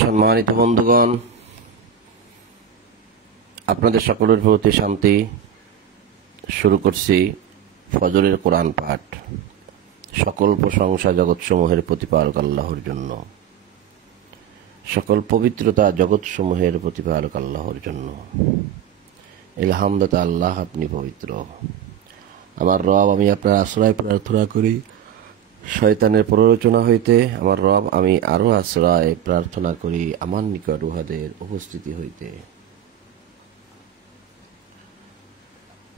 সম্মানিত বন্ধুগণ, আপনাদের সকলের প্রতি শান্তি। শুরু করছি ফজরের কোরআন পাঠ। সকল প্রশংসা জগৎসমূহের প্রতিপালক আল্লাহর জন্য, সকল পবিত্রতা জগৎসমূহের প্রতিপালক আল্লাহর জন্য। আলহামদুলিল্লাহ, আল্লাহ আপনি পবিত্র। আমার রব, আমি আপনার আশ্রয় প্রার্থনা করি শয়তানের প্ররোচনা হইতে। আমার রব, আমি আরো আশ্রয় প্রার্থনা করি আমার নিকট উহাদের উপস্থিতি হইতে।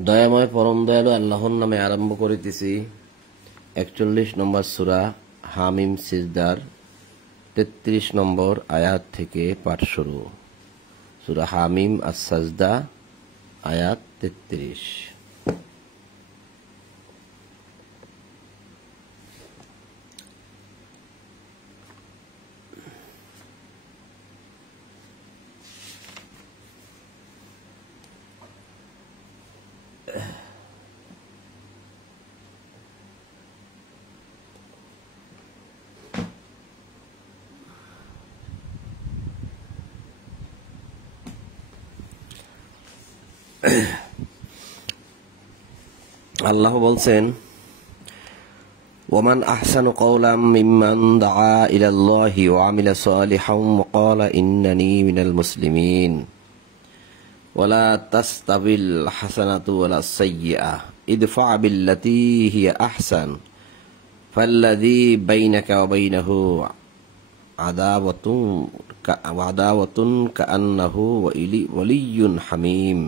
দয়াময় পরম দয়ালু আল্লাহর নামে আরম্ভ করিতেছি 41 নম্বর সূরা হামিম সিজদার 33 নম্বর আয়াত থেকে পাঠ শুরু। সূরা হামিম আস-সাজদা আয়াত 33। আল্লাহ বলছেন, ওমান আহসানু কওলাম মিম্মান দাআ ইলাল্লাহি ওয়া আমিলা সালিহান ওয়া ক্বালা ইন্নানী মিনাল মুসলিমিন ওয়ালা তাস্তাবিল হাসানাতু ওয়ালা সাইয়্যিআহ ইদফা বিল্লাতী হিয়া আহসান ফাল্লাযী বাইনাকা ওয়া বাইনাহু আদাওয়াতুন কাআন্নাহু ওয়ালিয়্যুন হামীম।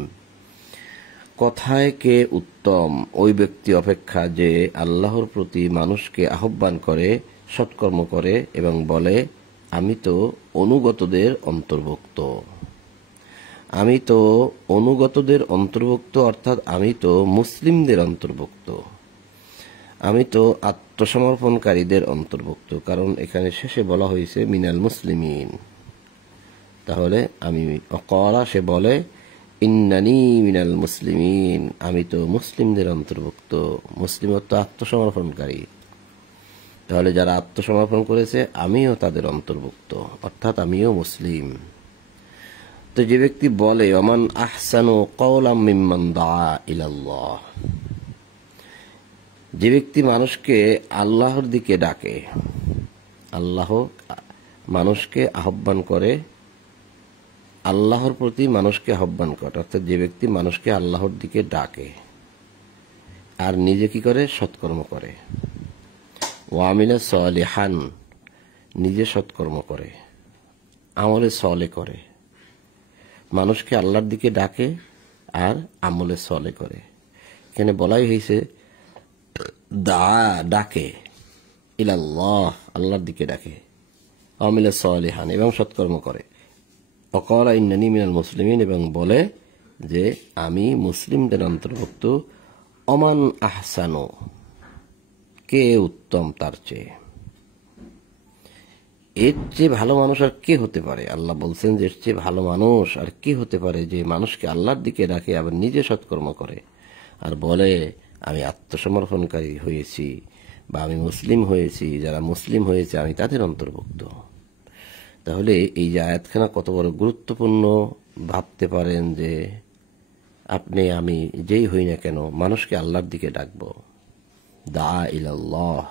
কথায় কে উত্তম ওই ব্যক্তি অপেক্ষা যে আল্লাহর প্রতি মানুষকে আহ্বান করে, সৎকর্ম করে এবং বলে, আমি তো অনুগতদের অন্তর্ভুক্ত। আমি তো অনুগতদের অন্তর্ভুক্ত অর্থাৎ আমি তো মুসলিমদের অন্তর্ভুক্ত। আমি তো আত্মসমর্পণকারীদের অন্তর্ভুক্ত, কারণ এখানে শেষে বলা হয়েছে মিনাল মুসলিমিন। তাহলে আমি অকরা, সে বলে, ইন্নানী মিনাল মুসলিমিন, আমি তো মুসলিমদের অন্তর্ভুক্ত। মুসলিম তো আত্মসমর্পণকারী। তাহলে যারা আত্মসমর্পণ করেছে আমিও তাদের অন্তর্ভুক্ত, অর্থাৎ আমিও মুসলিম। তো যে ব্যক্তি বলে ওমান আহসানু কওলাম মিম্মান দাআ ইলাল্লাহ, যে ব্যক্তি মানুষকে আল্লাহর দিকে ডাকে, আল্লাহ মানুষকে আহ্বান করে, আল্লাহর প্রতি মানুষকে আহ্বান করে, অর্থাৎ যে ব্যক্তি মানুষকে আল্লাহর দিকে ডাকে আর নিজে কি করে, সৎকর্ম করে। ওয়ামিলা সালিহান, নিজে সৎকর্ম করে, আমলে সলে করে। মানুষকে আল্লাহর দিকে ডাকে আর আমলে সলে করে। এখানে বলাই হয়েছে ডাকে ইলাল্লাহ, আল্লাহর দিকে ডাকে, ওয়ামিলা সালিহান, এবং সৎকর্ম করে। ওয়াকালা ইন্নানী মিনাল মুসলিমিন, এবং বলে যে আমি মুসলিমদের অন্তর্ভুক্ত। ওমান আহসানু, কে উত্তম তার চেয়ে, এর চেয়ে ভালো মানুষ আর কে হতে পারে? আল্লাহ বলছেন যে এর চেয়ে ভালো মানুষ আর কে হতে পারে যে মানুষকে আল্লাহর দিকে ডাকে আবার নিজে সৎকর্ম করে আর বলে আমি আত্মসমর্পণকারী হয়েছি বা আমি মুসলিম হয়েছি। যারা মুসলিম হয়েছে আমি তাদের অন্তর্ভুক্ত। তাহলে এই যে আয়াতখানা কত বড় গুরুত্বপূর্ণ ভাবতে পারেন যে আপনি আমি যেই হই না কেন মানুষকে আল্লাহর দিকে ডাকবো। দা ইলাল্লাহ,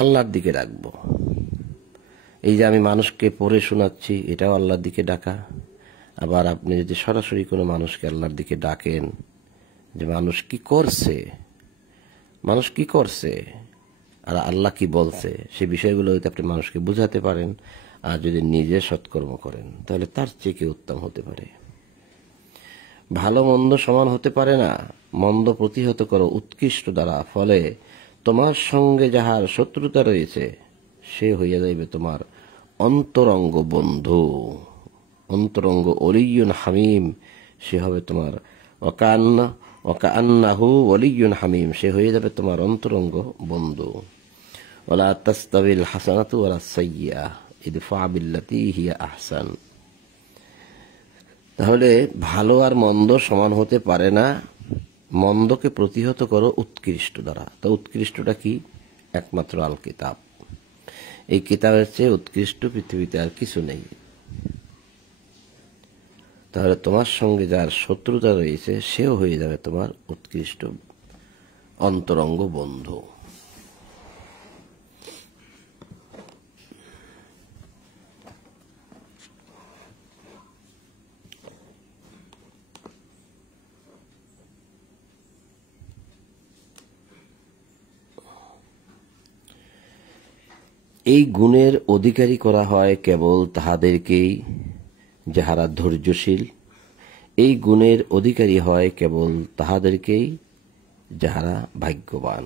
আল্লাহর দিকে ডাকবো। এই যে আমি মানুষকে পড়ে শোনাচ্ছি, এটাও আল্লাহর দিকে ডাকা। আবার আপনি যদি সরাসরি কোনো মানুষকে আল্লাহর দিকে ডাকেন যে মানুষ কি করছে, মানুষ কি করছে আর আল্লাহ কি বলছে, সে বিষয়গুলো হয়তো আপনি মানুষকে বুঝাতে পারেন। আর যদি নিজে সৎকর্ম করেন তাহলে তার চেয়ে কি উত্তম হতে পারে? ভালো মন্দ সমান হতে পারে না, মন্দ প্রতিহত করো উৎকৃষ্ট দ্বারা, ফলে তোমার সঙ্গে যাহার শত্রুতা রয়েছে সে হইয়া যাইবে তোমার অন্তরঙ্গ বন্ধু, অন্তরঙ্গ ওলিয়ুন হামিম, সে হবে তোমার ওয়াকান্নাহু ওলিয়ুন হামিম, সে হয়ে যাবে তোমার অন্তরঙ্গ বন্ধু। ওয়ালা তাস্তাবিল হাসানাতু ওয়ালা সাইয়্যিআহ ইদফা বিল্লাতী হিয়া আহসান। তাহলে ভালো আর মন্দ সমান হতে পারে না, মন্দকে প্রতিহত করো উৎকৃষ্ট দ্বারা। তো উৎকৃষ্টটা কি? একমাত্র আল কিতাব। এই কিতাবের চেয়ে উৎকৃষ্ট পৃথিবীতে আর কিছু নেই। তাহলে তোমার সঙ্গে যার শত্রুতা রয়েছে সেও হয়ে যাবে তোমার উৎকৃষ্ট অন্তরঙ্গ বন্ধু। এই গুণের অধিকারী করা হয় কেবল তাহাদেরকেই যাহারা ধৈর্যশীল। এই গুণের অধিকারী হয় কেবল তাহাদেরকেই যাহারা ভাগ্যবান।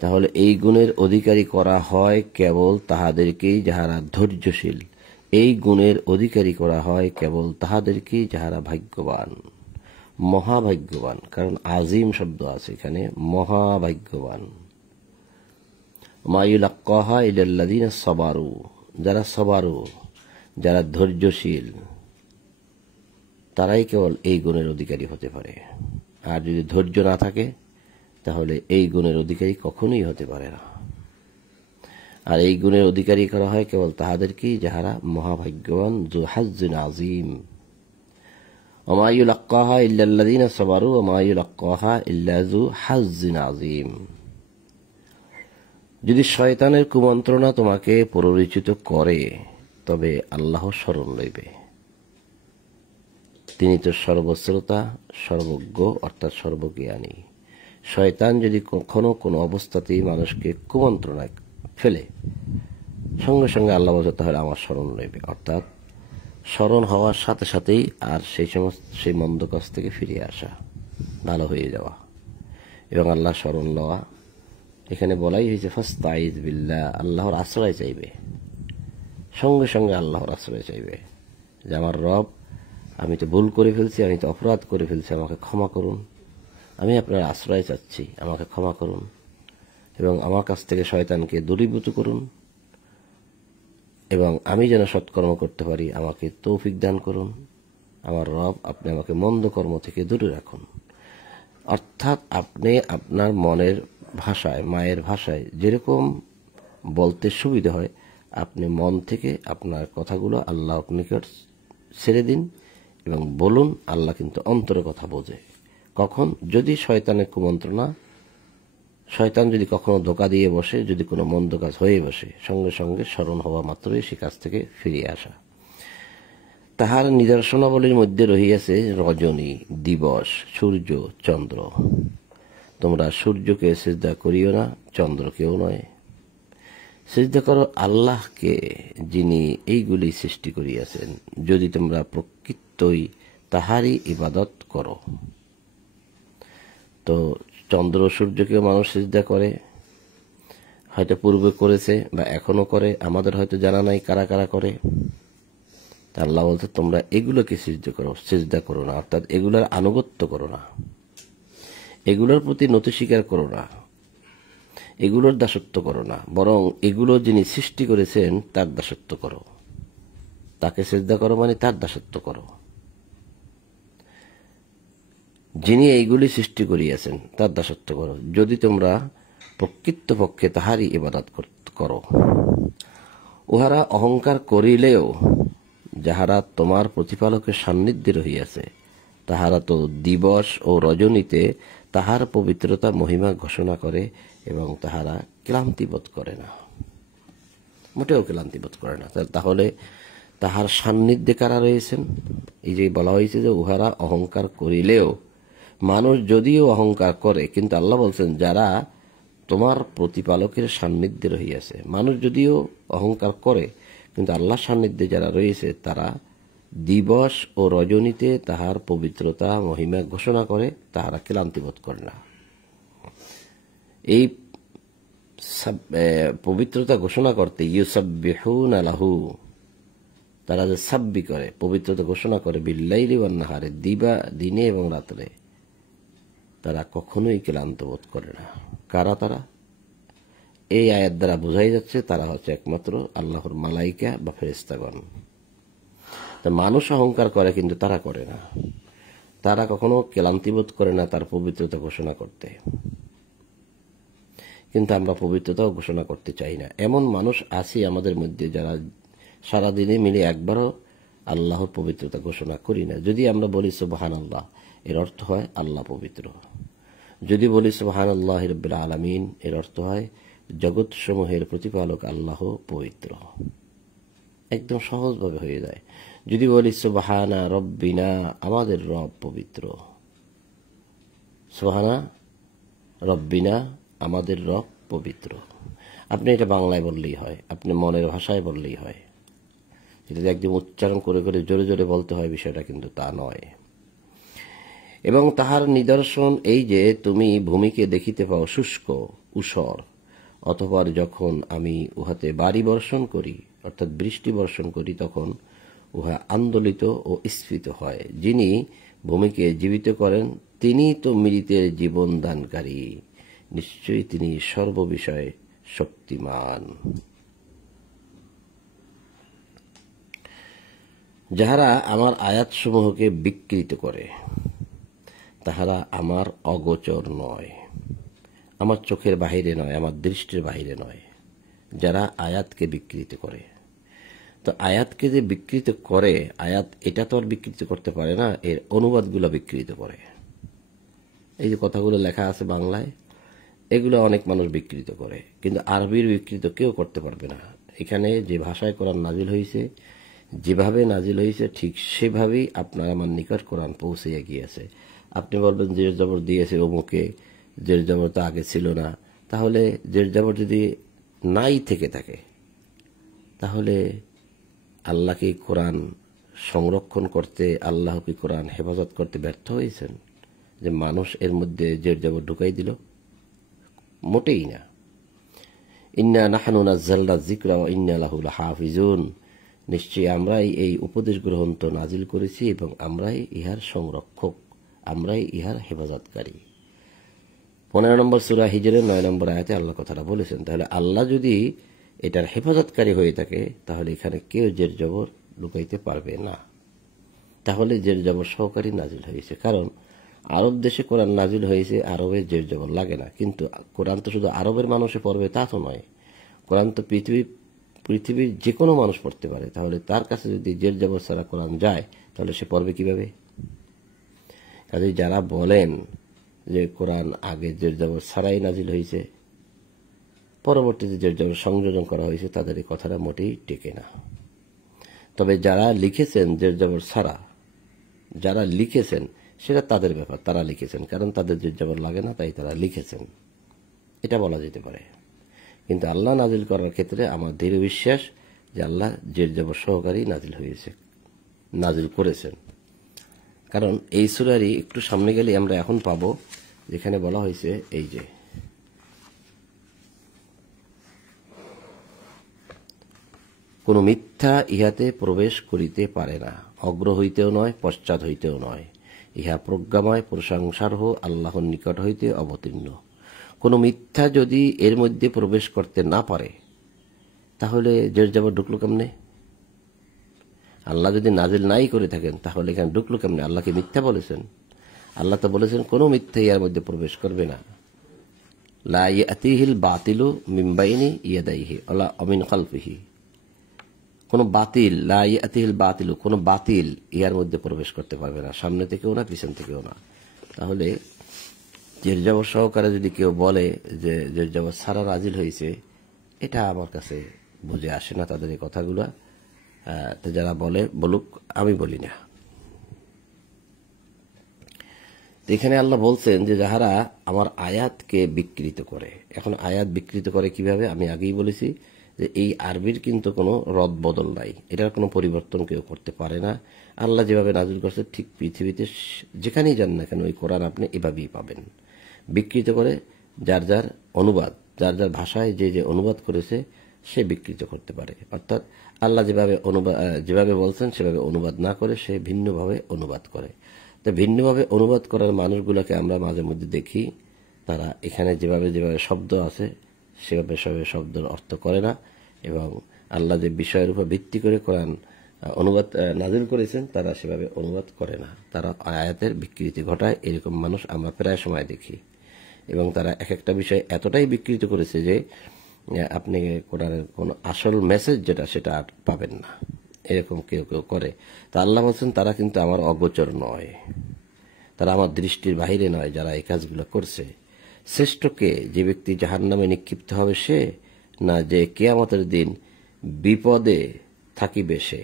তাহলে এই গুণের অধিকারী করা হয় কেবল তাহাদেরকেই যাহারা ধৈর্যশীল। এই গুণের অধিকারী করা হয় কেবল তাহাদেরকেই যাহারা ভাগ্যবান, মহাভাগ্যবান। কারণ আজিম শব্দ আছে এখানে, মহাভাগ্যবান। মা ইউলাক্কাহা ইল্লাল্লাযীনা সাবারু, যারা সবারু, যারা ধৈর্যশীল, তারাই কেবল এই গুণের অধিকারী হতে পারে। আর যদি ধৈর্য না থাকে তাহলে এই গুণের অধিকারী কখনোই হতে পারে না। আর এই গুণের অধিকারী করা হয় কেবল তাহাদেরকেই যাহারা মহাভাগ্যবান, যু হাজ্জিন আযীম। ওয়া মা ইউলাক্কাহা ইল্লাল্লাযীনা সাবারু ওয়া মা ইউলাক্কাহা ইল্লা যু হাজ্জিন আযীম। যদি শয়তানের কুমন্ত্রণা তোমাকে প্ররোচিত করে তবে আল্লাহ স্মরণ লইবে, তিনি তো সর্বশ্রোতা সর্বজ্ঞ অর্থাৎ সর্বজ্ঞানী। শয়তান যদি কখনো কোনো অবস্থাতেই মানুষকে কুমন্ত্রণায় ফেলে, সঙ্গে সঙ্গে আল্লাহ বলছে তাহলে আমার স্মরণ লইবে, অর্থাৎ স্মরণ হওয়ার সাথে সাথেই আর সেই মন্দ কাজ থেকে ফিরে আসা, ভালো হয়ে যাওয়া এবং আল্লাহ স্মরণ লওয়া। এখানে বলাই হয়েছে ফাস্তাইজ বিল্লাহ, আল্লাহর আশ্রয় চাইবে, সঙ্গে সঙ্গে আল্লাহর আশ্রয় চাইবে যে আমার রব, আমি তো ভুল করে ফেলছি, আমি তো অপরাধ করে ফেলছি, আমাকে ক্ষমা করুন, আমি আপনার আশ্রয় চাচ্ছি, আমাকে ক্ষমা করুন এবং আমার কাছ থেকে শয়তানকে দূরীভূত করুন এবং আমি যেন সৎকর্ম করতে পারি আমাকে তৌফিক দান করুন। আমার রব, আপনি আমাকে মন্দ কর্ম থেকে দূরে রাখুন। অর্থাৎ আপনি আপনার মনের ভাষায়, মায়ের ভাষায় যেরকম বলতে সুবিধা হয়, আপনি মন থেকে আপনার কথাগুলো আল্লাহর নিকট ছেড়ে দিন এবং বলুন। আল্লাহ কিন্তু অন্তরে কথা বোঝে। কখন? যদি শয়তানের কুমন্ত্রণা, শয়তান যদি কখনো ধোকা দিয়ে বসে, যদি কোনো মন্দ কাজ হয়ে বসে, সঙ্গে সঙ্গে স্মরণ হওয়া মাত্রই সে কাজ থেকে ফিরে আসা। তাহার নিদর্শনাবলীর মধ্যে রহিয়াছে রজনী, দিবস, সূর্য, চন্দ্র। তোমরা সূর্যকে সিজদা করিও না, চন্দ্রকেও নয়। সিজদা করো আল্লাহকে, যিনি এইগুলি সৃষ্টি করিয়াছেন, যদি তোমরা প্রকৃতই তাহারই ইবাদত করো। তো চন্দ্র সূর্যকেও মানুষ সিজদা করে, হয়তো পূর্বে করেছে বা এখনো করে, আমাদের হয়তো জানা নাই কারা কারা করে। আল্লাহ বলতে তোমরা এগুলোকে সিজদা করো না, অর্থাৎ এগুলোর আনুগত্য করো না, এগুলোর প্রতি নতি স্বীকার করো না, এগুলোর দাসত্ব করো না, বরং এগুলো যিনি সৃষ্টি করেছেন তার দাসত্ব করো। তাকে সিজদা করো মানে তার দাসত্ব করো। যিনি এইগুলি সৃষ্টি করিয়াছেন তার দাসত্ব করো, যদি তোমরা প্রকৃতপক্ষে তাহারই ইবাদত করো। উহারা অহংকার করিলেও যাহারা তোমার প্রতিপালকের সান্নিধ্যে রহিয়াছে, তাহারা তো দিবস ও রজনীতে তাহার পবিত্রতা মহিমা ঘোষণা করে এবং তাহারা ক্লান্তিবোধ করে না, মোটেও ক্লান্তিবোধ করে না। তাহলে তাহার সান্নিধ্যে কারা রয়েছেন? এই যে বলা হয়েছে যে উহারা অহংকার করিলেও, মানুষ যদিও অহংকার করে, কিন্তু আল্লাহ বলছেন যারা তোমার প্রতিপালকের সান্নিধ্যে রহিয়াছে। মানুষ যদিও অহংকার করে, কিন্তু আল্লাহর সান্নিধ্যে যারা রয়েছে তারা দিবস ও রজনীতে তাহার পবিত্রতা মহিমা ঘোষণা করে, তাহারা ক্লান্তিবোধ করে না। এই পবিত্রতা ঘোষণা করতে ইউসাব্বিহুনা লাহু, তারা যে সাব্বি করে, পবিত্রতা ঘোষণা করে, বিল্লাইলি ওয়ান নাহারে, দিনে এবং রাত্রে, তারা কখনোই ক্লান্ত বোধ করে না। কারা তারা? এই আয়াত দ্বারা বোঝাই যাচ্ছে তারা হচ্ছে একমাত্র আল্লাহর মালাইকা বা ফেরেশতাগণ। মানুষ অহংকার করে কিন্তু তারা করে না, তারা কখনো ক্লান্তিবোধ করে না তার পবিত্রতা ঘোষণা করতে। কিন্তু আমরা পবিত্রতাও ঘোষণা করতে চাই না। এমন মানুষ আছে আমাদের মধ্যে যারা সারাদিনে মিলে একবারও আল্লাহর পবিত্রতা ঘোষণা করি না। যদি আমরা বলি সুবহানাল্লাহ, এর অর্থ হয় আল্লাহ পবিত্র। যদি বলি সুবহানাল্লাহি রাব্বিল আলামিন, এর অর্থ হয় জগৎ সমূহের প্রতিপালক আল্লাহ পবিত্র। একদম সহজভাবে হয়ে যায়। যদি বলি সুবহানা রব্বিনা, আমাদের রব পবিত্র। সুবহানা রব্বিনা, আমাদের রব পবিত্র। আপনি এটা বাংলায় বললেই হয়, আপনি মনের ভাষায় বললেই হয়। এটা একদম উচ্চারণ করে করে জোরে জোরে বলতে হয়, বিষয়টা কিন্তু তা নয়। এবং তাহার নিদর্শন এই যে তুমি ভূমিকে দেখিতে পাও শুষ্ক ঊষর, অতঃপর যখন আমি উহাতে বাড়ি বর্ষণ করি, অর্থাৎ বৃষ্টি বর্ষণ করি, তখন উহা আন্দোলিত ও স্ফীত হয়। যিনি ভূমিকে জীবিত করেন তিনি তো মৃতের জীবন দানকারী, নিশ্চয়ই তিনি সর্ববিষয়ে শক্তিমান। যাহারা আমার আয়াতসমূহকে বিকৃত করে তাহারা আমার অগোচর নয়, আমার চোখের বাহিরে নয়, আমার দৃষ্টির বাহিরে নয়। যারা আয়াতকে বিকৃত করে, তো আয়াতকে যে বিকৃত করে, আয়াত এটা তো আর বিকৃত করতে পারে না, এর অনুবাদগুলো বিকৃত করে। এই যে কথাগুলো লেখা আছে বাংলায়, এগুলো অনেক মানুষ বিকৃত করে, কিন্তু আরবির বিকৃত কেউ করতে পারবে না। এখানে যে ভাষায় কোরআন নাজিল হয়েছে, যেভাবে নাজিল হয়েছে, ঠিক সেভাবেই আপনার আমার নিকট কোরআন পৌঁছে গিয়েছে। আপনি বলবেন জের জবর দিয়েছে অমুকে, জের জবর তো আগে ছিল না। তাহলে জের জবর যদি নাই থেকে থাকে, তাহলে আল্লাহ কি কোরআন সংরক্ষণ করতে, আল্লাহ কি কোরআন হেফাজত করতে ব্যর্থ হয়েছেন যে মানুষ এর মধ্যে জের জবর ঢুকাই দিল? মোটেই না। ইন্না নাহনু নাযালনা যিকরা ওয়া ইন্না লাহু লাহাফিজুন, নিশ্চয়ই আমরাই এই উপদেশ গ্রন্থ নাজিল করেছি এবং আমরাই ইহার সংরক্ষক, আমরাই ইহার হেফাজতকারী। 15 নম্বর সূরা হিজরের 9 নম্বর আয়াতে আল্লাহ কথাটা বলেছেন। তাহলে আল্লাহ যদি এটার হেফাজতকারী হয়ে থাকে, তাহলে এখানে কেউ জের জবর লুকাইতে পারবে না। তাহলে জের জবর সহকারী নাজিল হয়েছে। কারণ আরব দেশে কোরআন নাজিল হয়েছে, আরবে জের জবর লাগে না। কিন্তু কোরআন তো শুধু আরবের মানুষে পড়বে তা তো নয়, কোরআন তো পৃথিবীর যে কোনো মানুষ পড়তে পারে। তাহলে তার কাছে যদি জের জবর ছাড়া কোরআন যায়, তাহলে সে পড়বে কিভাবে? কাজে যারা বলেন যে কোরআন আগে জের জবর ছাড়াই নাজিল হয়েছে, পরবর্তীতে জের জবর সংযোজন করা হয়েছে, তাদের এই কথাটা মোটেই টেকে না। তবে যারা লিখেছেন জের জবর ছাড়া, যারা লিখেছেন সেটা তাদের ব্যাপার, তারা লিখেছেন, কারণ তাদের জের জবর লাগে না, তাই তারা লিখেছেন, এটা বলা যেতে পারে। কিন্তু আল্লাহ নাজিল করার ক্ষেত্রে আমার দৃঢ় বিশ্বাস যে আল্লাহ জের জবর সহকারী নাজিল করেছেন। কারণ এই সূরারই একটু সামনে গেলে আমরা এখন পাবো যেখানে বলা হয়েছে এই যে কোন মিথ্যা ইহাতে প্রবেশ করিতে পারে না, অগ্র হইতেও নয়, পশ্চাৎ হইতেও নয়। ইহা প্রজ্ঞাময়, প্রশংসার্হ, আল্লাহর নিকট হইতে অবতীর্ণ। কোন মিথ্যা যদি এর মধ্যে প্রবেশ করতে না পারে, তাহলে জের জবর ঢুকলো কেমনে? আল্লাহ যদি নাজিল নাই করে থাকেন, তাহলে এখানে ঢুকলো কেমনে? আল্লাহ কি মিথ্যা বলেছেন? আল্লাহ তো বলেছেন কোনো মিথ্যা ইয়ার মধ্যে প্রবেশ করবে না। লা ইয়াতিহিল বাতিলু মিন বাইনি ইয়াদাইহি ওয়ালা মিন খালফিহি। কোনো বাতিল, লা ইয়াতিহিল বাতিলু, কোনো বাতিল ইয়ার মধ্যে প্রবেশ করতে পারবে না, সামনে থেকেও না, পিছন থেকেও না। তাহলে জের জবর সহকারে যদি কেউ বলে যে জের জবর ছাড়া নাজিল হয়েছে, এটা আমার কাছে বুঝে আসে না তাদের এই কথাগুলো। যারা বলে বলুক, আমি বলি না। এখানে আল্লাহ বলছেন যে যাহারা আমার আয়াতকে বিকৃত করে। এখন আয়াত বিকৃত করে কিভাবে? আমি আগেই বলেছি যে এই আরবির কিন্তু কোনো রদ বদল নাই, এটার কোনো পরিবর্তন কেউ করতে পারে না। আল্লাহ যেভাবে নাজিল করছে ঠিক পৃথিবীতে যেখানেই যান না কেন ওই কোরআন আপনি এভাবেই পাবেন। বিকৃত করে যার যার অনুবাদ, যার যার ভাষায় যে যে অনুবাদ করেছে সে বিকৃত করতে পারে, অর্থাৎ আল্লাহ যেভাবে বলছেন সেভাবে অনুবাদ না করে সে ভিন্নভাবে অনুবাদ করে। তো ভিন্নভাবে অনুবাদ করার মানুষগুলোকে আমরা মাঝে মধ্যে দেখি, তারা এখানে যেভাবে যেভাবে শব্দ আছে সেভাবে সেভাবে শব্দের অর্থ করে না, এবং আল্লাহ যে বিষয়ের উপর ভিত্তি করে কোরআন অনুবাদ নাজিল করেছেন তারা সেভাবে অনুবাদ করে না, তারা আয়াতের বিকৃতি ঘটায়। এরকম মানুষ আমরা প্রায় সময় দেখি, এবং তারা এক একটা বিষয় এতটাই বিকৃত করেছে যে আপনি কোরআনের কোনো আসল মেসেজ যেটা সেটা আর পাবেন না, এরকম কেউ কেউ করে। তা আল্লাহ বলছেন তারা কিন্তু আমার অগোচর নয়, তারা আমার দৃষ্টির বাইরে নয় যারা এই কাজগুলো করছে। শ্রেষ্ঠকে যে ব্যক্তি জাহান্নামে নিক্ষিপ্ত হবে সে, না যে কিয়ামতের দিন বিপদে থাকিবে সে।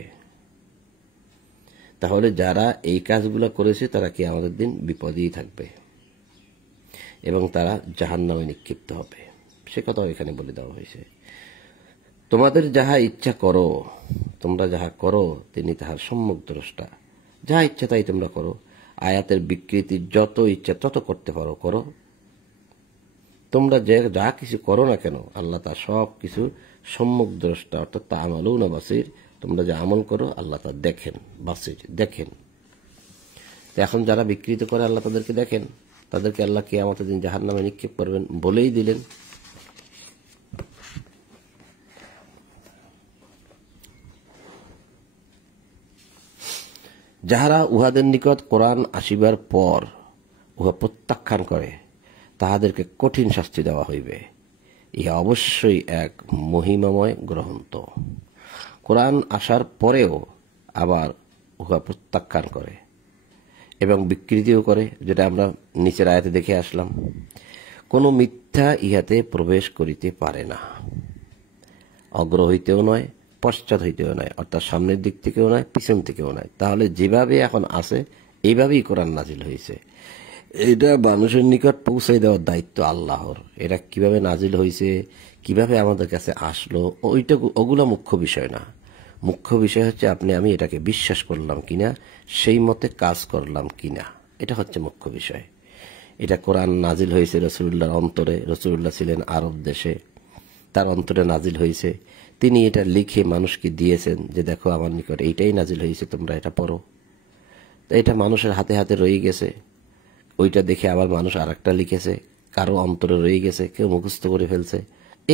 তাহলে যারা এই কাজগুলো করেছে তারা কিয়ামতের দিন বিপদেই থাকবে এবং তারা জাহান্নামে নিক্ষিপ্ত হবে, সে কথাও এখানে বলে দেওয়া হয়েছে। তোমাদের যাহা ইচ্ছা করো, তোমরা যাহা করো তিনি তাহার সম্যক দ্রষ্টা, যাহা ইচ্ছা তাই তোমরা করো। আয়াতের বিকৃতি যত ইচ্ছা তত করতে পারো করো, তোমরা যা কিছু করো না কেন আল্লাহ তা সব কিছু সম্যক দ্রষ্টা, অর্থাৎ তা আমালুনা বাসির, তোমরা যা আমল করো আল্লাহ তা দেখেন, বাসির দেখেন। এখন যারা বিকৃত করে আল্লাহ তাদেরকে দেখেন, তাদেরকে আল্লাহ কিয়ামতের দিন জাহান্নামে নিক্ষেপ করবেন বলেই দিলেন। যাহারা উহাদের নিকট কোরআন আসিবার পর উহা প্রত্যাখ্যান করে তাহাদেরকে কঠিন শাস্তি দেওয়া হইবে, ইহা অবশ্যই এক মহিমাময় গ্রন্থ। কোরআন আসার পরেও আবার উহা প্রত্যাখ্যান করে এবং বিকৃতিও করে, যেটা আমরা নিচের আয়াতে দেখে আসলাম। কোনো মিথ্যা ইহাতে প্রবেশ করিতে পারে না, অগ্র হইতেও নয় পশ্চাৎ হইতেও নয়, অর্থাৎ সামনের দিক থেকেও নয় পিছন থেকেও নয়। তাহলে যেভাবে এখন আছে এইভাবেই কোরআন নাজিল হয়েছে, এটা মানুষের নিকট পৌঁছাই দেওয়ার দায়িত্ব আল্লাহর। এটা কিভাবে নাজিল হয়েছে, কিভাবে আমাদের কাছে আসলো, ওগুলো মুখ্য বিষয় না। মুখ্য বিষয় হচ্ছে আপনি আমি এটাকে বিশ্বাস করলাম কিনা, সেই মতে কাজ করলাম কিনা, এটা হচ্ছে মুখ্য বিষয়। এটা কোরআন নাজিল হয়েছে রসুল্লাহর অন্তরে, রসুল্লাহ ছিলেন আরব দেশে, তার অন্তরে নাজিল হয়েছে। তিনি এটা লিখে মানুষকে দিয়েছেন যে দেখো আমার নিকট এইটাই নাজিল হয়েছে, তোমরা এটা পড়ো। এটা মানুষের হাতে হাতে রয়ে গেছে, ওইটা দেখে আবার মানুষ আর একটা লিখেছে, কারো অন্তরে রয়ে গেছে, কেউ মুখস্থ করে ফেলছে।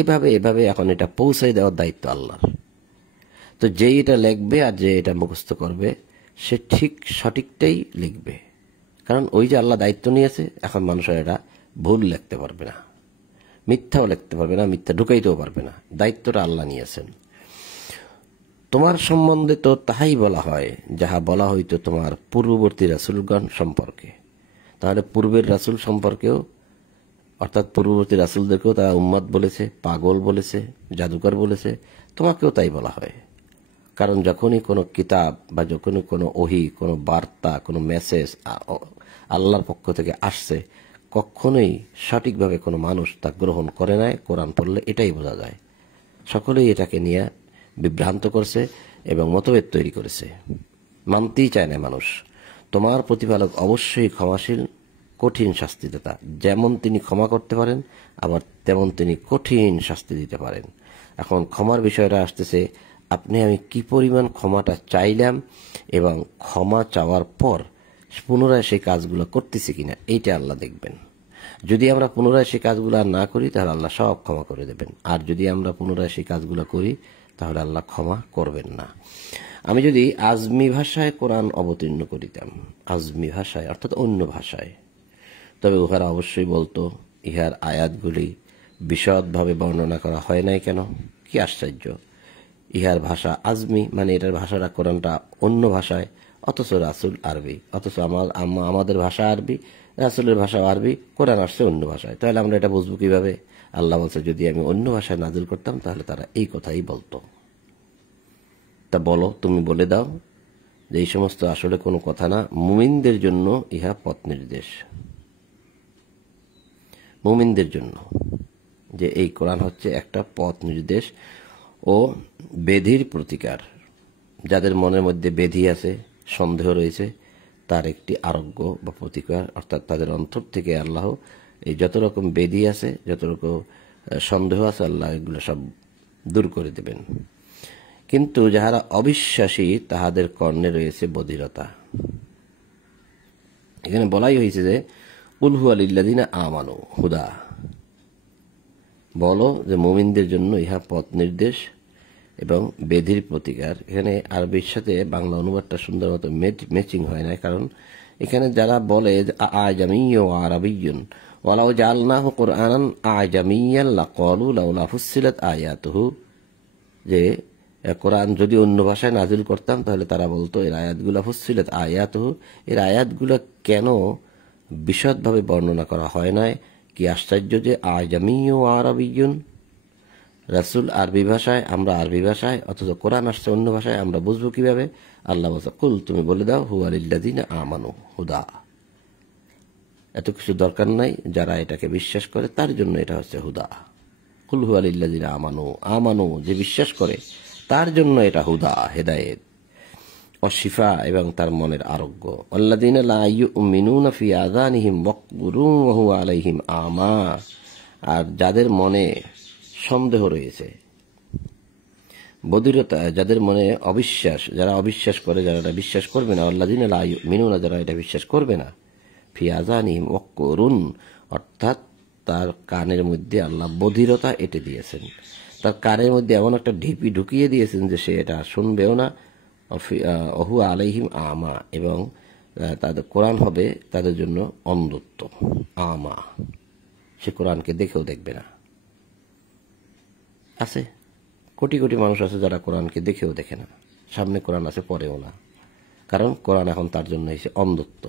এভাবে এভাবে এখন এটা পৌঁছাই দেওয়ার দায়িত্ব আল্লাহর। তো যে এটা লিখবে আর যে এটা মুখস্থ করবে সে ঠিক সঠিকটাই লিখবে, কারণ ওই যে আল্লাহ দায়িত্ব নিয়েছে। এখন মানুষের এটা ভুল লিখতে পারবে না, মিথ্যাও লিখতে পারবে না, মিথ্যা ঢুকাইতেও পারবে না, দায়িত্বটা আল্লাহ নিয়েছেন। তোমার সম্বন্ধে তো তাহাই বলা হয় যাহা বলা হইতো তোমার পূর্ববর্তী রাসূলগণ সম্পর্কে। তাহলে পূর্বের রাসূল সম্পর্কেও, অর্থাৎ পূর্ববর্তী রাসূলদেরকেও তারা উম্মাদ বলেছে, পাগল বলেছে, জাদুকর বলেছে, তোমাকেও তাই বলা হয়। কারণ যখনই কোনো কিতাব বা যখনই কোনো ওহী, কোনো বার্তা, কোনো মেসেজ আল্লাহর পক্ষ থেকে আসছে, কখনোই সঠিকভাবে কোনো মানুষ তা গ্রহণ করে নাই। কোরআন পড়লে এটাই বোঝা যায়, সকলেই এটাকে নিয়ে বিভ্রান্ত করছে এবং মতভেদ তৈরি করেছে, মানতেই চায় না মানুষ। তোমার প্রতিপালক অবশ্যই ক্ষমাশীল, কঠিন শাস্তিদাতা। যেমন তিনি ক্ষমা করতে পারেন, আবার তেমন তিনি কঠিন শাস্তি দিতে পারেন। এখন ক্ষমার বিষয়টা আসতেছে, আপনি আমি কি পরিমাণ ক্ষমাটা চাইলাম এবং ক্ষমা চাওয়ার পর পুনরায় সেই কাজগুলো করতেছি কিনা, এইটা আল্লাহ দেখবেন। যদি আমরা পুনরায় সেই কাজগুলো আর না করি তাহলে আল্লাহ সব ক্ষমা করে দেবেন, আর যদি আমরা পুনরায় সেই কাজগুলো করি তাহলে আল্লাহ ক্ষমা করবেন না। আমি যদি আজমি ভাষায় কোরআন অবতীর্ণ করিতাম, আজমি ভাষায় অর্থাৎ অন্য ভাষায়, তবে উহারা অবশ্যই বলতো ইহার আয়াতগুলি বিশদভাবে বর্ণনা করা হয় নাই কেন, কি আশ্চর্য। ইহার ভাষা আজমি, মানে এটার ভাষাটা কোরআনটা অন্য ভাষায়, অথচ রাসূল আরবি, অথচ আমাদের ভাষা আরবি, রাসূলের ভাষা আরবি, কোরআন আসছে অন্য ভাষায়। তাহলে আমরা এটা বুঝবো কিভাবে? আল্লাহ বলছে যদি আমি অন্য ভাষায় নাজিল করতাম তাহলে তারা এই কথাই বলতো। তা বলো, তুমি বলে দাও যে এই সমস্ত আসলে কোনো কথা না, মুমিনদের জন্য ইহা পথ নির্দেশ। মুমিনদের জন্য যে এই কোরআন হচ্ছে একটা পথ নির্দেশ। ও বেধির প্রতিকার। যাদের মনের মধ্যে বেধি আছে, সন্দেহ রয়েছে, তার একটি আরোগ্য বা প্রতিকার, অর্থাৎ তাদের অন্তর থেকে আল্লাহ এই যত রকম বেধি আছে, যত রকম সন্দেহ আছে, আল্লাহ এগুলো সব দূর করে দেবেন। কিন্তু যাহারা অবিশ্বাসী তাহাদের কর্ণে রয়েছে বধিরতা। এখানে বলাই হয়েছে যে কুল হুয়া লিল্লাযিনা আমানু হুদা, বলো যে মুমিনদের জন্য ইহা পথ নির্দেশ এবং বেধির প্রতিকার। এখানে আরবির সাথে বাংলা অনুবাদটা সুন্দর মতো ম্যাচিং হয় না, কারণ এখানে যারা বলে আজামিয়্য ওয়া আরাবিয়্যুন ওয়ালাউ জাআলনাহু কুরআনান আজামিয়্যান লাকালু লাউলা ফুসসিলাত আয়াতুহু, যে কোরআন যদি অন্য ভাষায় নাজিল করতাম তাহলে তারা বলতো এর আয়াতগুলো ফুসসিলাত আয়াতুহু, এর আয়াতগুলো কেন বিশদভাবে বর্ণনা করা হয় না। কি আশ্চর্য যে আজামিয়্য ওয়া আরাবিয়্যুন, রাসূল আরবি ভাষায়, আমরা আরবি ভাষায়, অথচ কোরআন আসছে অন্য ভাষায়, আমরা বুঝবো কিভাবে? আল্লাহ বলছে কুল, তুমি বলে দাও হুয়া লিল্লাযিনা আমানু হুদা, এত কিছু দরকার নাই, যারা এটাকে বিশ্বাস করে তার জন্য এটা হচ্ছে হুদা। কুল হুয়া লিল্লাযিনা আমানু, আমানু যে বিশ্বাস করে তার জন্য এটা হুদা, হেদায়েত, অশিফা এবং তার মনের আরোগ্য। আল্লাযিনা লা ইউমিনুনা ফি আযানিহিম ওয়াকবুরুন ওয়া হুয়া আলাইহিম আমা, আর যাদের মনে সন্দেহ রয়েছে, বধিরতা, যাদের মনে অবিশ্বাস, যারা অবিশ্বাস করে, যারা এটা বিশ্বাস করবে না, আল্লাযিনা লা ইউমিনুনা, যারা এটা বিশ্বাস করবে না, ফি আযানিহিম ওয়াকবুরুন, অর্থাৎ তার কানের মধ্যে আল্লাহ বধিরতা এঁটে দিয়েছেন, তার কানের মধ্যে এমন একটা ঢিপি ঢুকিয়ে দিয়েছেন যে সে এটা শুনবেও না। অহু আলাইহিম আমা, এবং তাদের কোরআন হবে তাদের জন্য অন্ধত্ব, আমা, সে কোরআনকে দেখেও দেখবে না। আছে কোটি কোটি মানুষ আছে যারা কোরআনকে দেখেও দেখে না, সামনে কোরআন আছে পরেও না, কারণ কোরআন এখন তার জন্য এসে অন্ধত্ব।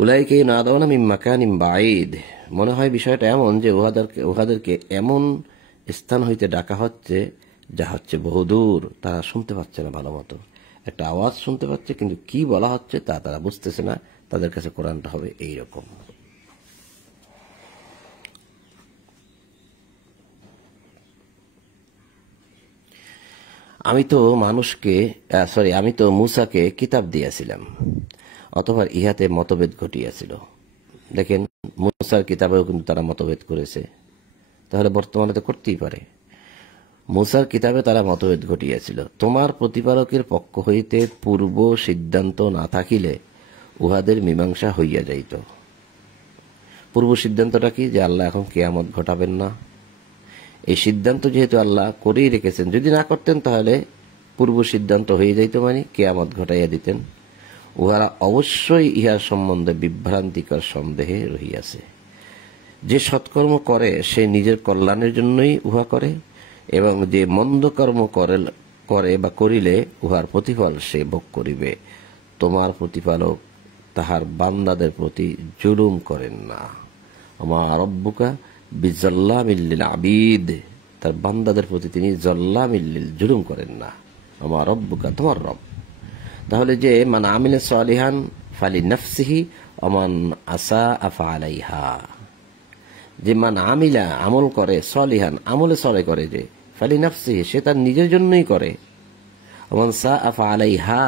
উলাইকা ইউনাদাউনা মিন মাকানিন বাঈদ, মনে হয় বিষয়টা এমন যে উহাদেরকে এমন স্থান হইতে ডাকা হচ্ছে যা হচ্ছে বহুদূর, তারা শুনতে পাচ্ছে না ভালো মতো, একটা আওয়াজ শুনতে পাচ্ছে কিন্তু কি বলা হচ্ছে তা তারা বুঝতেছে না, তাদের কাছে কোরআনটা হবে এইরকম। আমি তো মূসাকে কিতাব দিয়েছিলাম, অথবা ইহাতে মতভেদ ঘটিয়াছিল। দেখেন, মূসার কিতাবেও কিন্তু তারা মতভেদ করেছে, তাহলে বর্তমানে তো করতেই পারে। মূসার কিতাবে তারা মতভেদ ঘটিয়াছিল। তোমার প্রতিপালকের পক্ষ হইতে পূর্ব সিদ্ধান্ত না থাকিলে উহাদের মীমাংসা হইয়া যাইত। পূর্ব সিদ্ধান্তটা কি? যে আল্লাহ এখন কিয়ামত ঘটাবেন না। এই সিদ্ধান্ত যেহেতু আল্লাহ করেই রেখেছেন, যদি না করতেন তাহলে পূর্ব সিদ্ধান্ত হয়ে যাইত, মানে কিয়ামত ঘটাইয়া দিতেন। উহারা অবশ্যই ইহার সম্বন্ধে বিভ্রান্তিকর সন্দেহে রহিয়াছে। যে সৎকর্ম করে সে নিজের কল্যাণের জন্যই উহা করে, এবং যে মন্দ কর্ম করে বা করিলে উহার প্রতিফল সে ভোগ করিবে। তোমার প্রতিপালক তাহার বান্দাদের প্রতি জুলুম করেন না। আমা রব্বুকা বিজাল্লামিল লিল আবিদ, তার বান্দাদের প্রতি তিনি জাল্লামিল লিল, জুলুম করেন না। আমা রব্বুকা, তোমার রব। তাহলে যে মান আমিলা সালিহান ফালি নাফসিহি ওমান আসা আফা আলাইহা, যে মান আমিলা আমল করে, সলিহান আমলে সলে করে, যে ফালি নাফসিহি সে তার নিজের জন্যই করে, ওমান সা আফা আলাইহা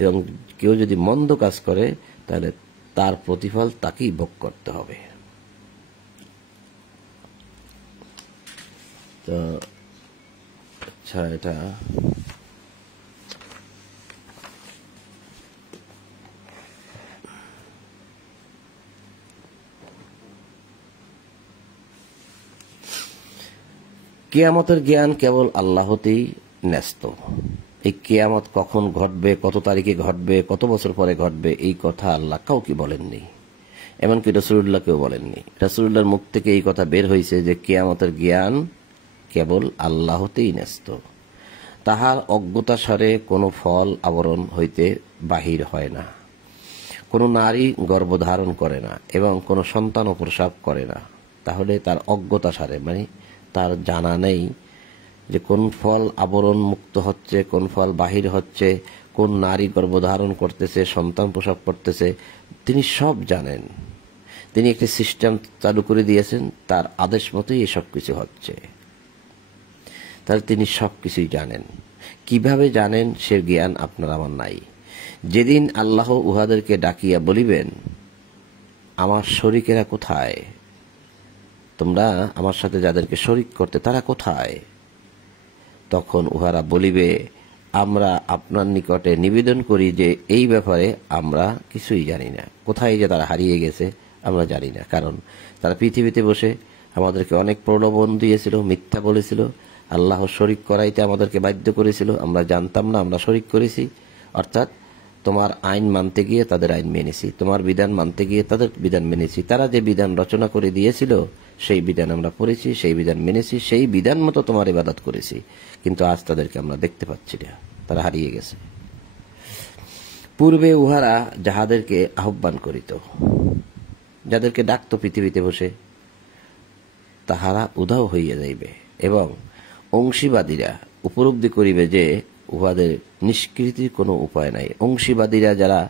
এবং কেউ যদি মন্দ কাজ করে তাহলে তার প্রতিফল তাকেই ভোগ করতে হবে। তো আচ্ছা, এটা কিয়ামতের জ্ঞান কেবল আল্লাহতেই ন্যস্ত। এই কিয়ামত কখন ঘটবে, কত তারিখে ঘটবে, কত বছর পরে ঘটবে, এই কথা আল্লাহ কাউকে বলেননি, এমনকি রাসূলুল্লাহকেও বলেননি। রাসূলুল্লাহর মুখ থেকে এই কথা বের হয়েছে যে কিয়ামতের জ্ঞান কেবল আল্লাহতেই ন্যস্ত। তাহার অজ্ঞতাসারে কোনো ফল আবরণ হইতে বাহির হয় না, কোনো নারী গর্ভধারণ করে না এবং কোনো সন্তানও প্রসব করে না। তাহলে তার অজ্ঞতাসারে, মানে তার জানা নেই যে কোন ফল আবরণ মুক্ত হচ্ছে, কোন ফল বাহির হচ্ছে, কোন নারী গর্ভধারণ করতেছে, সন্তান প্রসব করতেছে, তিনি সব জানেন। তিনি একটি সিস্টেম চালু করে দিয়েছেন, তার আদেশ মতোই এসব কিছু হচ্ছে। তাহলে তিনি সবকিছুই জানেন। কিভাবে জানেন সে জ্ঞান আপনার আমার নাই। যেদিন আল্লাহ উহাদেরকে ডাকিয়া বলিবেন, আমার শরীকেরা কোথায়, তোমরা আমার সাথে যাদেরকে শরীক করতে তারা কোথায়, তখন উহারা বলিবে, আমরা আপনার নিকটে নিবেদন করি যে এই ব্যাপারে আমরা কিছুই জানি না। কোথায় যে তারা হারিয়ে গেছে আমরা জানি না, কারণ তারা পৃথিবীতে বসে আমাদেরকে অনেক প্রলোভন দিয়েছিল, মিথ্যা বলেছিল, আল্লাহ শরীক করাইতে আমাদেরকে বাধ্য করেছিল, আমরা জানতাম না, আমরা শরীক করেছি। অর্থাৎ তোমার আইন মানতে গিয়ে তাদের আইন মেনেছি, তোমার বিধান মানতে গিয়ে তাদের বিধান মেনেছি। তারা যে বিধান রচনা করে দিয়েছিল সেই বিধান আমরা পড়েছি, সেই বিধান মেনেছি, সেই বিধান মতো তোমার ইবাদত করেছি। কিন্তু আজ তাদেরকে আমরা দেখতে পাচ্ছি না, তারা হারিয়ে গেছে। পূর্বে উহারা যাহাদেরকে আহ্বান করিত, যাদেরকে ডাকত পৃথিবীতে বসে, তাহারা উধাও হইয়া যাইবে এবং অংশীবাদীরা উপলব্ধি করিবে যে উহাদের নিষ্কৃতির কোনো উপায় নাই। অংশীবাদীরা যারা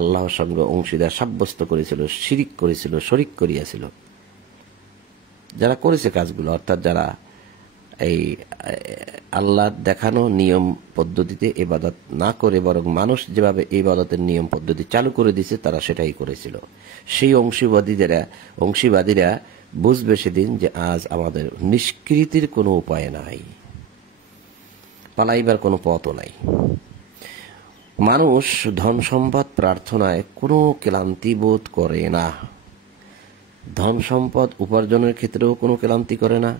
আল্লাহর সঙ্গে অংশীদার সাব্যস্ত করেছিল, শিরিক করেছিল, শরিক করিয়াছিল, যারা করেছে কাজগুলো, অর্থাৎ যারা এই আল্লাহর দেখানো নিয়ম পদ্ধতিতে ইবাদত না করে বরং মানুষ যেভাবে ইবাদতের নিয়ম পদ্ধতি চালু করে দিয়েছে তারা সেটাই করেছিল। সেই অংশীবাদীরা বুঝবে সেদিন যে আজ আমাদের নিষ্কৃতির কোনো উপায় নাই, পালাইবার কোনো পথও নাই। মানুষ ধন সম্পদ প্রার্থনায় কোনো ক্লান্তি বোধ করে না। ধন সম্পদ উপার্জনের ক্ষেত্রেও কোনো ক্লান্তি করে না।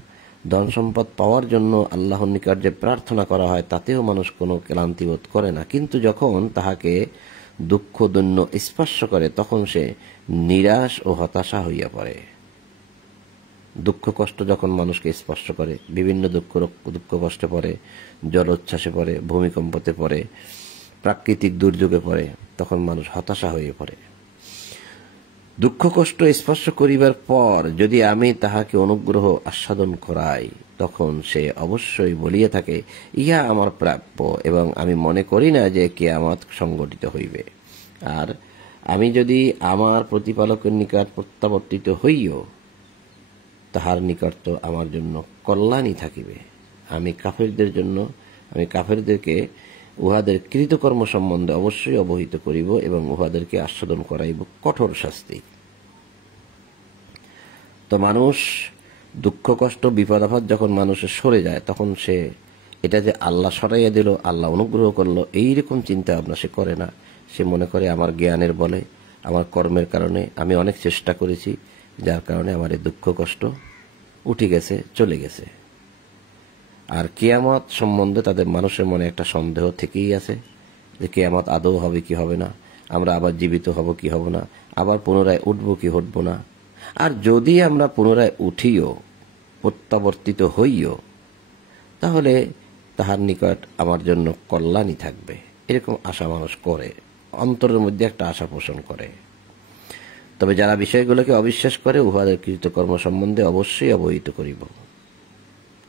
ধন সম্পদ পাওয়ার জন্য আল্লাহর নিকট যে প্রার্থনা করা হয় তাতেও মানুষ কোনো ক্লান্তি বোধ করে না। কিন্তু যখন তাহাকে দুঃখ দৈন্য স্পর্শ করে তখন সে নিরাশ ও হতাশা হইয়া পড়ে। দুঃখ কষ্ট যখন মানুষকে স্পর্শ করে, বিভিন্ন দুঃখ কষ্টে পড়ে, জলোচ্ছ্বাসে পড়ে, ভূমিকম্পতে পড়ে, প্রাকৃতিক দুর্যোগে পড়ে, তখন মানুষ হতাশা হয়ে পড়ে। দুঃখ কষ্ট স্পর্শ করিবার পর যদি আমি তাহাকে অনুগ্রহ আস্বাদন করাই তখন সে অবশ্যই বলিয়া থাকে, ইহা আমার প্রাপ্য এবং আমি মনে করি না যে কিয়ামত সংঘটিত হইবে। আর আমি যদি আমার প্রতিপালকের নিকট প্রত্যাবর্তিত হইও তাহার নিকট তো আমার জন্য কল্যাণই থাকিবে। আমি কাফেরদেরকে উহাদের কৃতকর্ম সম্বন্ধে অবশ্যই অবহিত করিব এবং উহাদেরকে আস্বাদন করাইব কঠোর শাস্তি। তো মানুষ দুঃখ কষ্ট বিপদ আপদ যখন মানুষের সরে যায় তখন সে এটা যে আল্লাহ সরাইয়া দিল, আল্লাহ অনুগ্রহ করলো, এইরকম চিন্তা ভাবনা সে করে না। সে মনে করে আমার জ্ঞানের বলে, আমার কর্মের কারণে আমি অনেক চেষ্টা করেছি, যার কারণে আমার এই দুঃখ কষ্ট উঠে গেছে, চলে গেছে। আর কিয়ামত সম্বন্ধে তাদের মানুষের মনে একটা সন্দেহ থেকেই আছে যে কিয়ামত আদৌ হবে কি হবে না, আমরা আবার জীবিত হব কি হব না, আবার পুনরায় উঠব কি উঠব না। আর যদি আমরা পুনরায় উঠিও, প্রত্যাবর্তিত হইও, তাহলে তাহার নিকট আমার জন্য কল্যাণই থাকবে, এরকম আশা মানুষ করে, অন্তরের মধ্যে একটা আশা পোষণ করে। তবে যারা বিষয়গুলোকে অবিশ্বাস করে উহাদের কৃতকর্ম সম্বন্ধে অবশ্যই অবহিত করিব।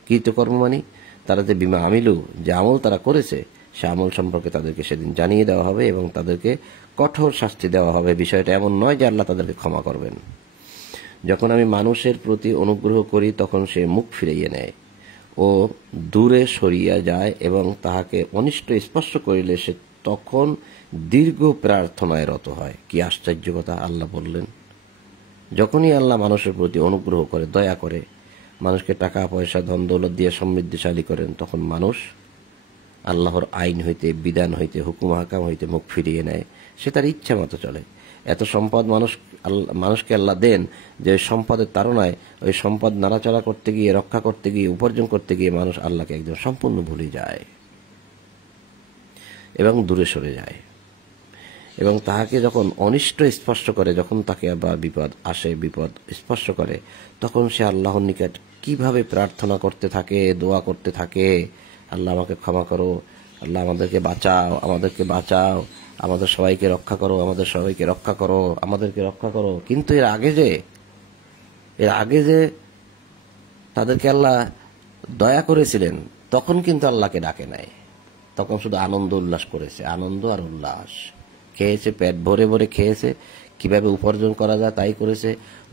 কৃতকর্ম মানে তারা যে বিমা আমিলু, যে আমল তারা করেছে সে আমল সম্পর্কে তাদেরকে সেদিন জানিয়ে দেওয়া হবে এবং তাদেরকে কঠোর শাস্তি দেওয়া হবে। বিষয়টা এমন নয় যে আল্লাহ তাদেরকে ক্ষমা করবেন। যখন আমি মানুষের প্রতি অনুগ্রহ করি তখন সে মুখ ফিরাইয়া নেয় ও দূরে সরিয়া যায় এবং তাহাকে অনিষ্ট স্পর্শ করিলে সে তখন দীর্ঘ প্রার্থনায় রত হয়। কি আশ্চর্য কথা! আল্লাহ বললেন, যখনই আল্লাহ মানুষের প্রতি অনুগ্রহ করে, দয়া করে, মানুষকে টাকা পয়সা ধন দৌলত দিয়ে সমৃদ্ধিশালী করেন, তখন মানুষ আল্লাহর আইন হইতে, বিধান হইতে, হুকুম হাকাম হইতে মুখ ফিরিয়ে নেয়। সে তার ইচ্ছা মতো চলে। এত সম্পদ মানুষকে আল্লাহ দেন যে ওই সম্পদের তাড়নায়, ওই সম্পদ নাড়াচড়া করতে গিয়ে, রক্ষা করতে গিয়ে, উপার্জন করতে গিয়ে মানুষ আল্লাহকে একদম সম্পূর্ণ ভুলে যায় এবং দূরে সরে যায়। এবং তাহাকে যখন অনিষ্ট স্পর্শ করে, যখন তাকে আবার বিপদ আসে, বিপদ স্পর্শ করে, তখন সে আল্লাহর নিকট কিভাবে প্রার্থনা করতে থাকে, দোয়া করতে থাকে, আল্লাহ আমাকে ক্ষমা করো, আল্লাহ আমাদেরকে বাঁচাও, আমাদেরকে বাঁচাও, আমাদের সবাইকে রক্ষা করো, আমাদের সবাইকে রক্ষা করো, আমাদেরকে রক্ষা করো। কিন্তু এর আগে যে তাদেরকে আল্লাহ দয়া করেছিলেন তখন কিন্তু আল্লাহকে ডাকে নাই, তখন শুধু আনন্দ উল্লাস করেছে, আনন্দ আর উল্লাস। খেয়েছে, পেট ভরে ভরে খেয়েছে, কিভাবে উপার্জন করা যায় তাই করেছে,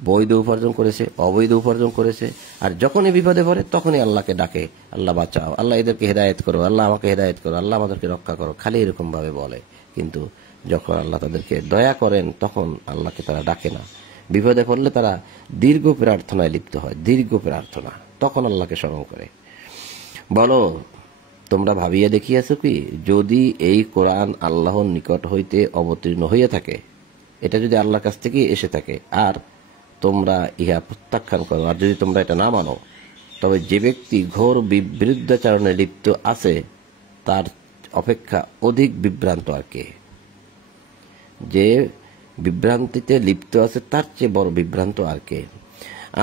বৈধ উপার্জন করেছে, অবৈধ উপার্জন করেছে। আর যখনই বিপদে পড়ে তখনই আল্লাহকে ডাকে, আল্লাহ বাঁচাও, আল্লাহ এদেরকে হেদায়েত করো, আল্লাহ আমাকে হেদায়েত করো, আল্লাহ আমাদেরকে রক্ষা করো, খালি এরকম ভাবে বলে। কিন্তু যখন আল্লাহ তাদেরকে দয়া করেন তখন আল্লাহকে তারা ডাকে না। বিপদে পড়লে তারা দীর্ঘ প্রার্থনায় লিপ্ত হয়, দীর্ঘ প্রার্থনা, তখন আল্লাহকে স্মরণ করে। বলো, তোমরা ভাবিয়া দেখিয়াছ কি, যদি এই কোরআন আল্লাহর নিকট হইতে অবতীর্ণ হইয়া থাকে, এটা যদি আল্লাহর কাছ থেকে এসে থাকে, আর তোমরা ইহা প্রত্যাখ্যান করো, আর যদি তোমরা এটা না মানো, তবে যে ব্যক্তি ঘোর বিরুদ্ধাচরণে লিপ্ত আছে তার অপেক্ষা অধিক বিভ্রান্ত আর কে? যে বিভ্রান্তিতে লিপ্ত আছে তার চেয়ে বড় বিভ্রান্ত আর কে?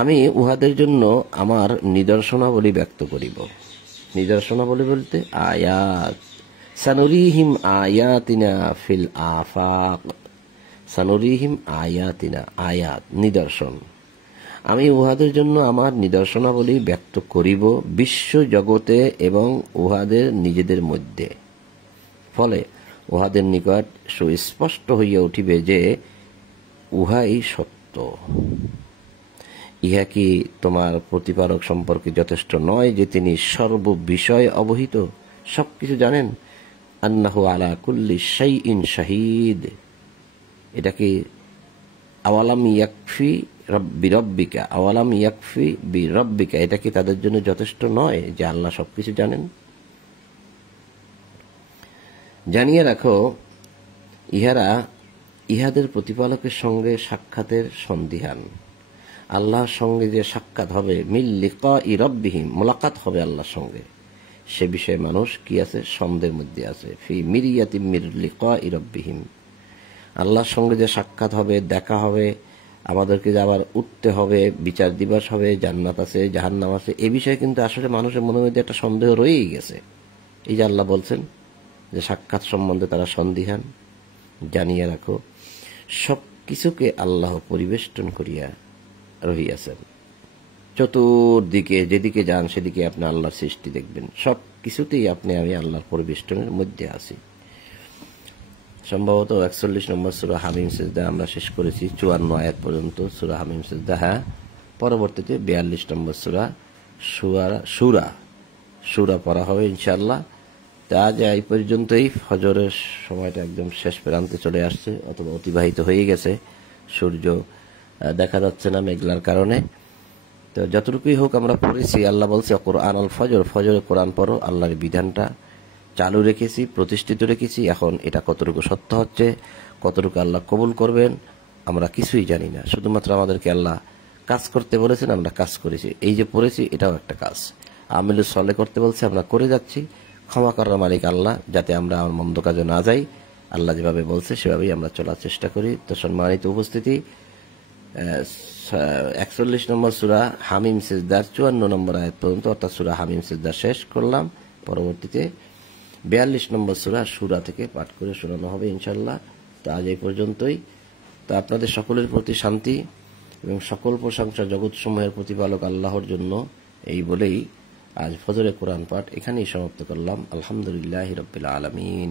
আমি উহাদের জন্য আমার নিদর্শনাবলী ব্যক্ত করিব। নিদর্শনাবলী বলতে আয়াত, সানুরিহিম আয়াতিনা ফিল আফাক, সানুরিহিম আয়াতিনা, আয়াত নিদর্শন। আমি উহাদের জন্য আমার নিদর্শনাবলী ব্যক্ত করিব বিশ্ব জগতে এবং উহাদের নিজেদের মধ্যে। ফলে উহাদের নিকট সুস্পষ্ট হইয়া উঠিবে যে উহাই সত্য। ইহা কি তোমার প্রতিপালক সম্পর্কে যথেষ্ট নয় যে তিনি সর্ববিষয় অবহিত, সবকিছু জানেন? আন্নাহু আলা কুল্লি শাইইন শাহিদ। এটা কি আওয়ালাম ইয়াকফি বিরব্বিকা, আওয়ালাম ইয়াকফি বিরব্বিকা, এটা কি তাদের জন্য যথেষ্ট নয় যে আল্লাহ সবকিছু জানেন? জানিয়ে রাখো, ইহারা ইহাদের প্রতিপালকের সঙ্গে সাক্ষাতের সন্দিহান। আল্লাহর সঙ্গে যে সাক্ষাৎ হবে, মিল লিকাই রব্বিহিম, মোলাকাত হবে আল্লাহর সঙ্গে, সে বিষয়ে মানুষ কি আছে? সন্দেহের মধ্যে আছে। ফি মিরিয়াতিম মির লিকাই রব্বিহিম, আল্লাহর সঙ্গে যে সাক্ষাৎ হবে, দেখা হবে, আমাদেরকে যে আবার উঠতে হবে, বিচার দিবস হবে, জান্নাত আছে, জাহান্নাম আছে, এ বিষয়ে কিন্তু আসলে মানুষের মনের মধ্যে একটা সন্দেহ রয়েই গেছে। এই যে আল্লাহ বলছেন যে সাক্ষাৎ সম্বন্ধে তারা সন্দিহান। জানিয়ে রাখো, সব কিছুকে আল্লাহ পরিবেষ্টন করিয়া রহিয়াছেন। চতুর্দিকে যেদিকে যান সেদিকে আপনি আল্লাহর সৃষ্টি দেখবেন, সব কিছুতেই আপনি আমি আল্লাহর পরিবেষ্টনের মধ্যে আছি। সম্ভবত 41 নম্বর সূরা হামিম সিজদা আমরা শেষ করেছি, 54 আয়াত পর্যন্ত সূরা হামিম সিজদা। হ্যাঁ, পরবর্তীতে 42 নম্বর সূরা পড়া হবে ইনশাআল্লাহ। তা আজ এই পর্যন্তই। ফজরের সময়টা একদম শেষ প্রান্তে চলে আসছে, অথবা অতিবাহিত হয়ে গেছে। সূর্য দেখা যাচ্ছে না মেঘলার কারণে। তো যতটুকুই হোক আমরা পড়েছি, আল্লাহ বলছে কোরআন আল ফজর, ফজরে কোরআন পড়ো, আল্লাহর বিধানটা চালু রেখেছি, প্রতিষ্ঠিত রেখেছি। এখন এটা কতটুকু সত্য হচ্ছে, কতটুকু আল্লাহ কবুল করবেন, আমরা কিছুই জানি না। শুধুমাত্র আমাদেরকে আল্লাহ কাজ করতে বলেছেন, আমরা কাজ করেছি। এই যে পড়েছি এটাও একটা কাজ। আমিল সলে করতে বলছে, আমরা করে যাচ্ছি। ক্ষমা করার মালিক আল্লাহ, যাতে আমরা আমার মন্দ কাজে না যাই। আল্লাহ যেভাবে বলছে সেভাবেই আমরা চলার চেষ্টা করি। তো সম্মানিত উপস্থিতি, 41 নম্বর সূরা হামিম সিজদার 54 নম্বর আয়াত পর্যন্ত, অর্থাৎ সূরা হামিম সিজদা শেষ করলাম। পরবর্তীতে 42 নম্বর সূরা থেকে পাঠ করে শোনানো হবে ইনশাআল্লাহ। তো আজ এই পর্যন্তই। তো আপনাদের সকলের প্রতি শান্তি এবং সকল প্রশংসা জগৎসমূহের প্রতিপালক আল্লাহর জন্য। এই বলেই আজ ফজরে কোরআন পাঠ এখানেই সমাপ্ত করলাম। আলহামদুলিল্লাহি রাব্বিল আলামিন।